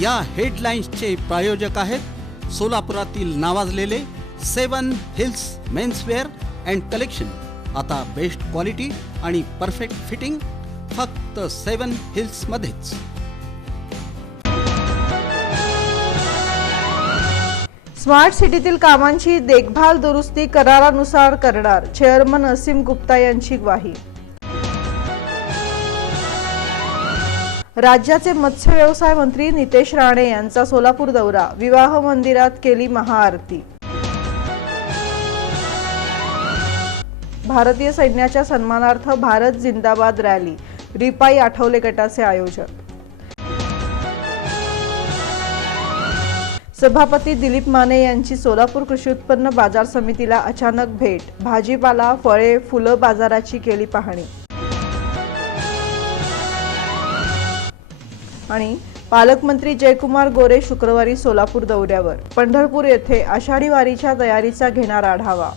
या हेडलाईन्सचे प्रायोजक आहेत सोलापुरातील नावाजलेले 7 हिल्स मेन्सवेअर अँड कलेक्शन। आता बेस्ट क्वालिटी आणि परफेक्ट फिटिंग फक्त 7 हिल्स मध्येच। स्मार्ट सिटीतील कामांची देखभाल दुरुस्ती करारानुसार करणार, चेअरमन असीम गुप्ता यांची ग्वाही। राज्याचे मत्स्य व्यवसाय मंत्री नितेश राणे यांचा सोलापूर दौरा, विवाह मंदिरात केली महाआरती। भारतीय सैन्याच्या सन्मानार्थ भारत जिंदाबाद रॅली, रिपाई आठवले गटाचे आयोजन। सभापती दिलीप माने यांची सोलापूर कृषी उत्पन्न बाजार समितीला अचानक भेट, भाजीपाला, फळे, फुलं बाजाराची केली पाहणी। आणि पालकमंत्री जयकुमार गोरे शुक्रवारी सोलापूर दौऱ्यावर, पंढरपूर येथे आषाढी वारीच्या तयारीचा घेणार आढावा।